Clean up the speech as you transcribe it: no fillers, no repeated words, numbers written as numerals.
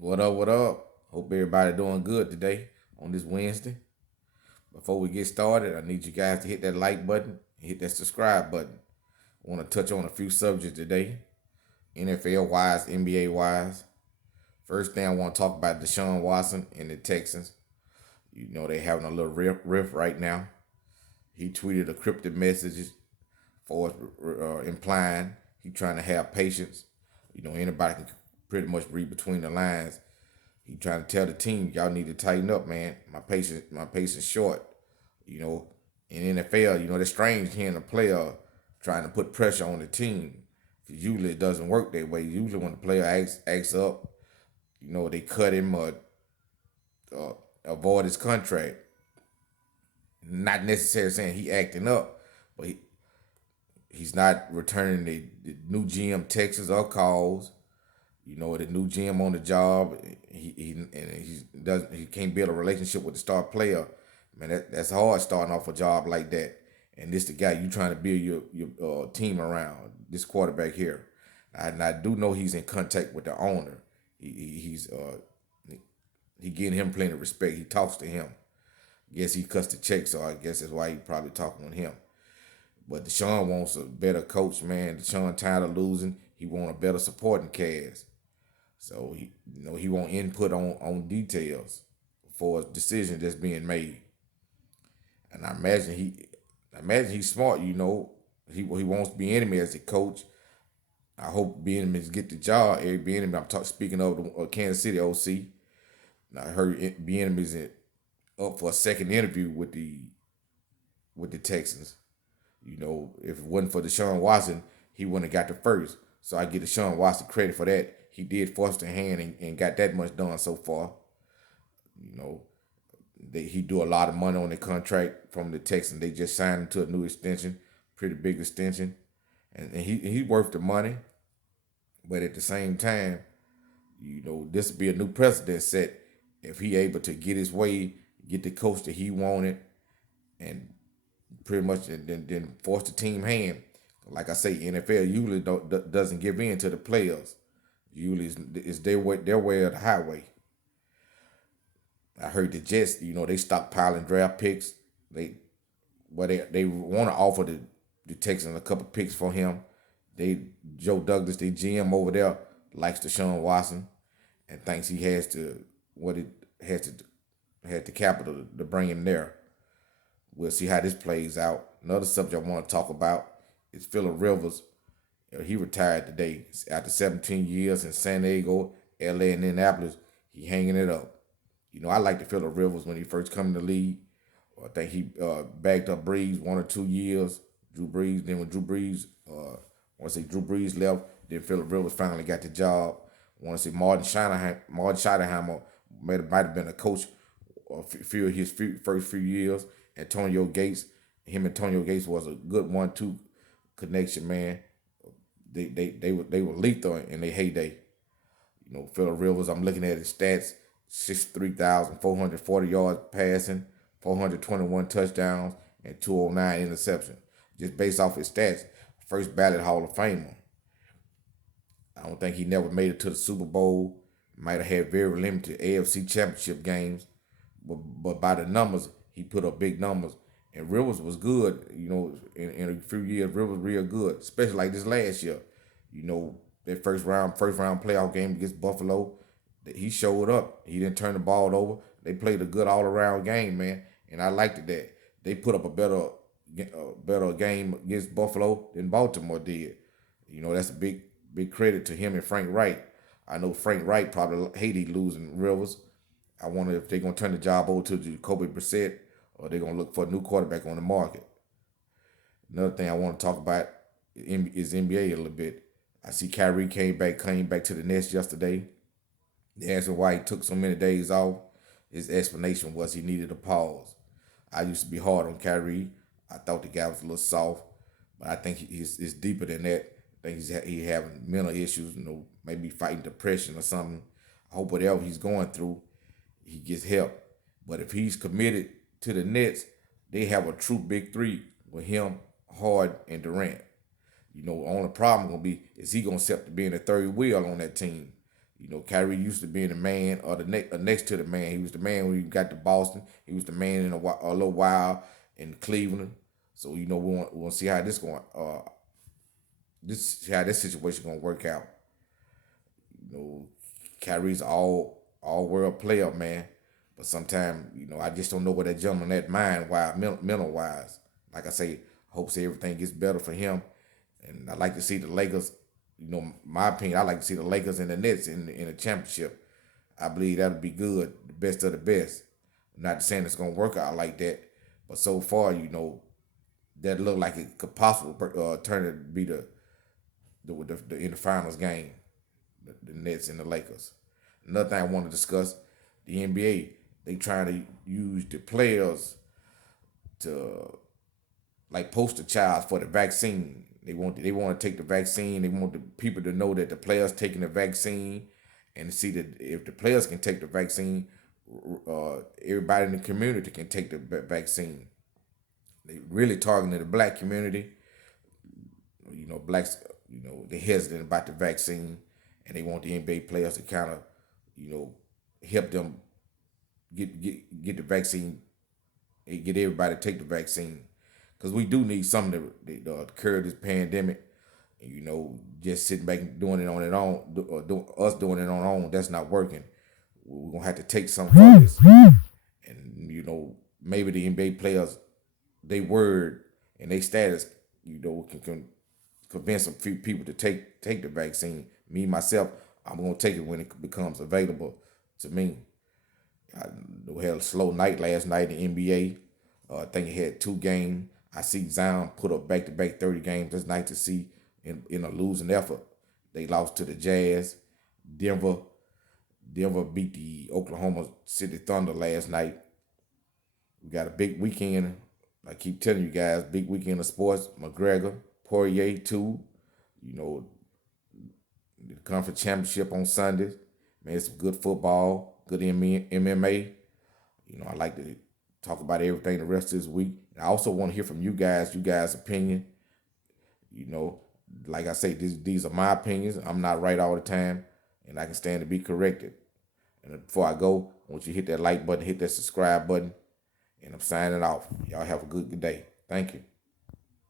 What up? What up? Hope everybody doing good today on this Wednesday. Before we get started, I need you guys to hit that like button and hit that subscribe button. I want to touch on a few subjects today, NFL wise, NBA wise. First thing I want to talk about Deshaun Watson and the Texans. You know they having a little riff right now. He tweeted a cryptic message for implying he trying to have patience. Anybody can pretty much read between the lines. He trying to tell the team, y'all need to tighten up, man. My patience short. You know, in NFL, that's strange hearing a player trying to put pressure on the team. 'Cause usually it doesn't work that way. Usually when the player acts up, they cut him or uh, avoid his contract. Not necessarily saying he acting up, but he's not returning the new GM texts or calls. The new GM on the job, he can't build a relationship with the star player. Man, that's hard starting off a job like that. And this the guy you trying to build your team around. This quarterback here, and I do know he's in contact with the owner. He getting him plenty of respect. He talks to him. Guess he cuts the check, so I guess that's why he probably talking with him. But Deshaun wants a better coach, man. Deshaun tired of losing. He want a better supporting cast. So he want input on details for a decision that's being made. And I imagine he's smart. He wants to be enemy as a coach. I hope Bieniemy get the job. Eric Bieniemy. Speaking of the Kansas City OC. I heard Bieniemy's up for a second interview with the Texans. If it wasn't for Deshaun Watson, he wouldn't have got the first. So I give Deshaun Watson credit for that. He did force the hand and got that much done so far. You know, he do a lot of money on the contract from the Texans. They just signed him to a new extension, pretty big extension, and he's worth the money. But at the same time, this will be a new precedent set if he able to get his way, get the coach that he wanted, and pretty much then force the team hand. Like I say, NFL usually doesn't give in to the players. Usually it's their way or the highway. I heard the Jets, they stockpiling draft picks. They want to offer the Texans a couple picks for him. They Joe Douglas, the GM over there, likes Deshaun Watson and thinks he has to what it has to had the capital to bring him there. We'll see how this plays out. Another subject I want to talk about is Phillip Rivers. He retired today after 17 years in San Diego, LA, and Indianapolis. He hanging it up. I like the Phillip Rivers when he first come in the league. I think he backed up Breeze 1 or 2 years. Drew Brees. Then when I want to say Drew Brees left, then Phillip Rivers finally got the job. I want to say Martin Schottenheimer might have been a coach a few of his first few years. Antonio Gates, Antonio Gates was a good 1-2 connection, man. They were lethal in their heyday. Phillip Rivers, I'm looking at his stats: 63,440 yards passing, 421 touchdowns, and 209 interceptions. Just based off his stats, first ballot Hall of Famer. I don't think he never made it to the Super Bowl. Might have had very limited AFC Championship games, but by the numbers, he put up big numbers. And Rivers was good, in a few years. Rivers real good, especially like this last year. That first round playoff game against Buffalo, he showed up. He didn't turn the ball over. They played a good all around game, man, and I liked that. They put up a better game against Buffalo than Baltimore did. That's a big credit to him and Frank Wright. I know Frank Wright probably hated losing Rivers. I wonder if they're gonna turn the job over to Jacoby Brissett or they're gonna look for a new quarterback on the market. Another thing I want to talk about is NBA a little bit. I see Kyrie came back to the Nets yesterday. They asked him why he took so many days off. His explanation was he needed a pause. I used to be hard on Kyrie. I thought the guy was a little soft, but I think it's deeper than that. I think he having mental issues, maybe fighting depression or something. I hope whatever he's going through, he gets help. But if he's committed to the Nets, they have a true big three with him, Hard, and Durant. Only problem gonna be is he gonna accept being a third wheel on that team. Kyrie used to being the man or the next to the man. He was the man when he got to Boston. He was the man in a little while in Cleveland. So we want to see how this going. How this situation gonna work out. You know, Kyrie's all world player, man. But sometimes, I just don't know what that gentleman that mind wise, mental wise. Like I say, hope say everything gets better for him. And I like to see the Lakers. My opinion, I like to see the Lakers and the Nets in a championship. I believe that'll be good, the best of the best. Not saying it's gonna work out like that, but so far, that look like it could possibly turn it to be the in the finals game, the Nets and the Lakers. Another thing I want to discuss, the NBA. They trying to use the players to like poster child for the vaccine. They want to take the vaccine. They want the people to know that the players taking the vaccine, and to see that if the players can take the vaccine, everybody in the community can take the vaccine. They really targeting the black community. Blacks. They hesitant about the vaccine, and they want the NBA players to kind of, you know, help them get the vaccine and get everybody to take the vaccine, because we do need something to curb this pandemic. And, just sitting back and doing it on its own, or us doing it on our own, that's not working. We're gonna have to take something from this, and maybe the NBA players, they word and they status, can convince a few people to take the vaccine. Me myself, I'm gonna take it when it becomes available to me. We had a slow night last night in the NBA. I think he had two games. I see Zion put up back-to-back 30 games. That's nice to see in a losing effort. They lost to the Jazz. Denver beat the Oklahoma City Thunder last night. We got a big weekend. I keep telling you guys, big weekend of sports. McGregor, Poirier, too. You know, the conference championship on Sundays. Man, some good football, good MMA. I like to talk about everything the rest of this week. I also want to hear from you guys' opinion. You know, like I say, these are my opinions. I'm not right all the time, and I can stand to be corrected. And before I go, I want you to hit that like button, hit that subscribe button, and I'm signing off. Y'all have a good day. Thank you.